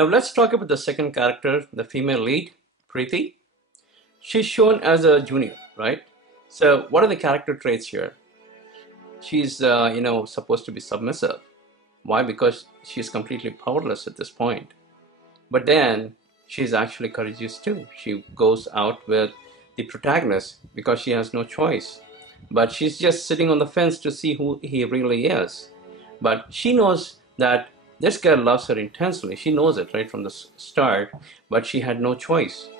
Now let's talk about the second character, the female lead, Preeti. She's shown as a junior, right? So what are the character traits here? She's, supposed to be submissive. Why? Because she's completely powerless at this point. But then she's actually courageous too. She goes out with the protagonist because she has no choice. But she's just sitting on the fence to see who he really is. But she knows that this guy loves her intensely. She knows it right from the start, but she had no choice.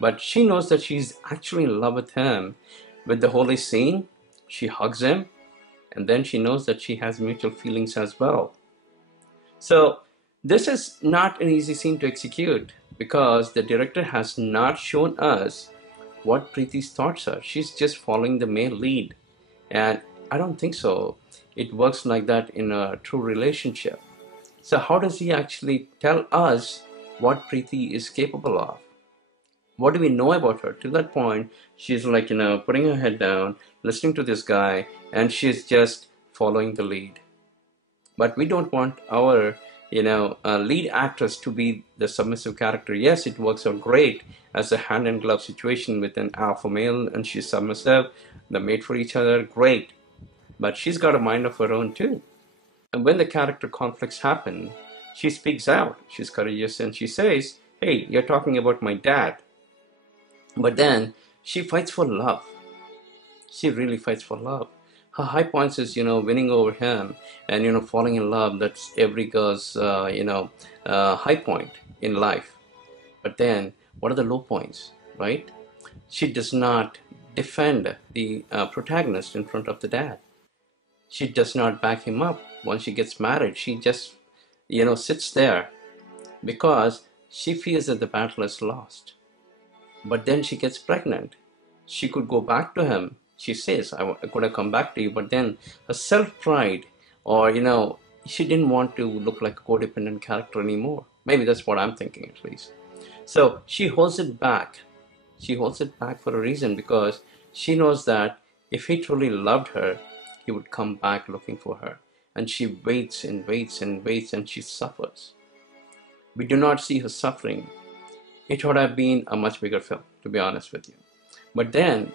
But she knows that she's actually in love with him. With the holy scene, she hugs him, and then she knows that she has mutual feelings as well. So this is not an easy scene to execute because the director has not shown us what Preeti's thoughts are. She's just following the male lead. And I don't think so. It works like that in a true relationship. So how does he actually tell us what Preeti is capable of? What do we know about her? To that point, she's like, putting her head down, listening to this guy, and she's just following the lead. But we don't want our, lead actress to be the submissive character. Yes, it works out great as a hand and glove situation with an alpha male, and she's submissive. They're made for each other, great. But she's got a mind of her own too. And when the character conflicts happen, she speaks out. She's courageous and she says, "Hey, you're talking about my dad." But then she fights for love. She really fights for love. Her high points is, winning over him and, falling in love. That's every girl's, high point in life. But then what are the low points, right? She does not defend the protagonist in front of the dad. She does not back him up. Once she gets married, she just, sits there because she feels that the battle is lost. But then she gets pregnant. She could go back to him. She says, I could have come back to you. But then her self-pride, or, she didn't want to look like a codependent character anymore. Maybe that's what I'm thinking, at least. So she holds it back. She holds it back for a reason, because she knows that if he truly loved her, he would come back looking for her. And she waits and waits and waits, and she suffers. We do not see her suffering. It would have been a much bigger film, to be honest with you. But then,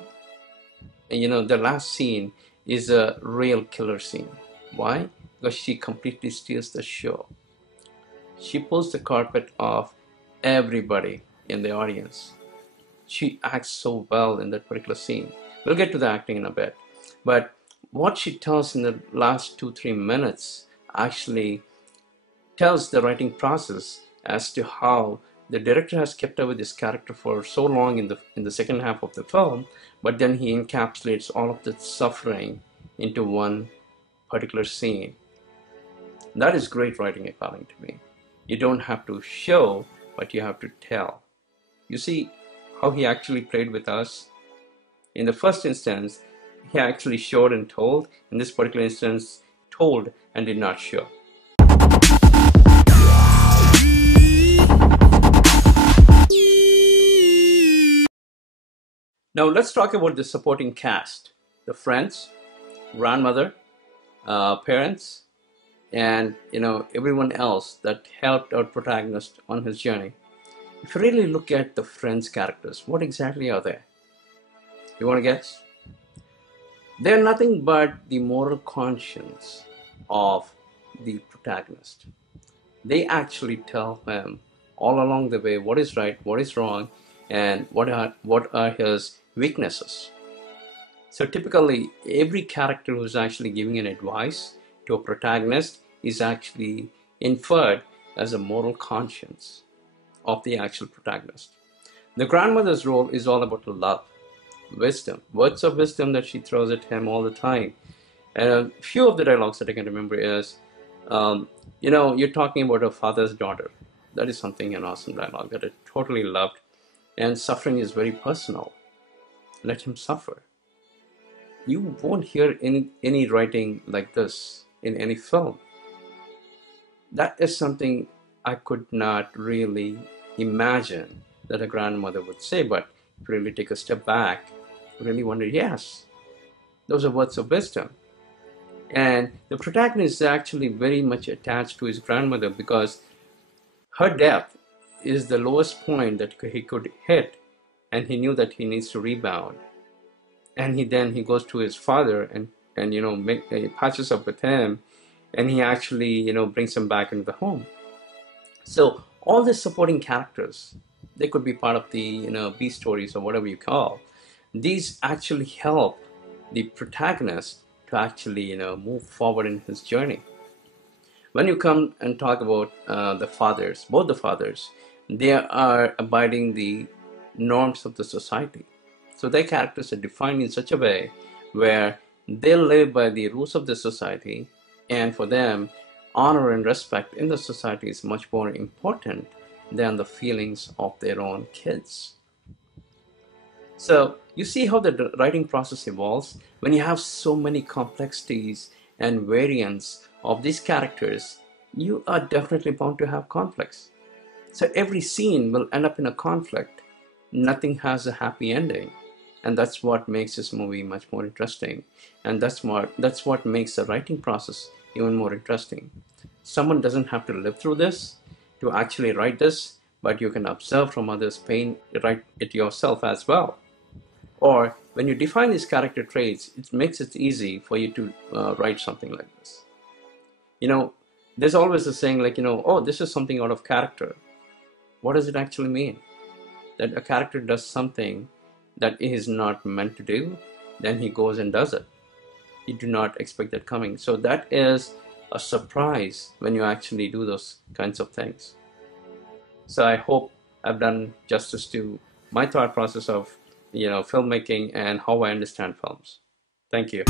the last scene is a real killer scene. Why? Because she completely steals the show. She pulls the carpet off everybody in the audience. She acts so well in that particular scene. We'll get to the acting in a bit. But what she tells in the last 2-3 minutes actually tells the writing process as to how the director has kept up with this character for so long in the second half of the film, but then he encapsulates all of the suffering into one particular scene. That is great writing, according to me. You don't have to show, but you have to tell. You see how he actually played with us? In the first instance, he actually showed and told. In this particular instance, told and did not show. Now let's talk about the supporting cast. The friends, grandmother, parents, and everyone else that helped our protagonist on his journey. If you really look at the friends' characters, what exactly are they? You want to guess? They're nothing but the moral conscience of the protagonist. They actually tell him all along the way what is right, what is wrong, and what are his weaknesses. So typically, every character who's actually giving an advice to a protagonist is actually inferred as a moral conscience of the actual protagonist. The grandmother's role is all about love, wisdom, words of wisdom that she throws at him all the time. And a few of the dialogues that I can remember is, you're talking about a father's daughter. That is something, an awesome dialogue that I totally loved. And suffering is very personal. Let him suffer. You won't hear any writing like this in any film. That is something I could not really imagine that a grandmother would say, but if you really take a step back, really wonder, yes, those are words of wisdom. And the protagonist is actually very much attached to his grandmother because Her death is the lowest point that he could hit, and he knew that he needs to rebound. And he goes to his father and patches up with him, and he actually brings him back into the home. So all the supporting characters, they could be part of the B stories or whatever you call. These actually help the protagonist to actually move forward in his journey. When you come and talk about the fathers, both the fathers, they are abiding the norms of the society. So their characters are defined in such a way where they live by the rules of the society, and for them, honor and respect in the society is much more important than the feelings of their own kids. So you see how the writing process evolves when you have so many complexities and variants of these characters. You are definitely bound to have conflicts. So every scene will end up in a conflict. Nothing has a happy ending, and that's what makes this movie much more interesting. And that's what makes the writing process even more interesting. Someone doesn't have to live through this to actually write this, but you can observe from others' pain, write it yourself as well. Or when you define these character traits, it makes it easy for you to write something like this. You know, there's always a saying like, oh, this is something out of character. What does it actually mean? That a character does something that he is not meant to do, then he goes and does it. You do not expect that coming. So that is a surprise when you actually do those kinds of things. So I hope I've done justice to my thought process of filmmaking and how I understand films. Thank you.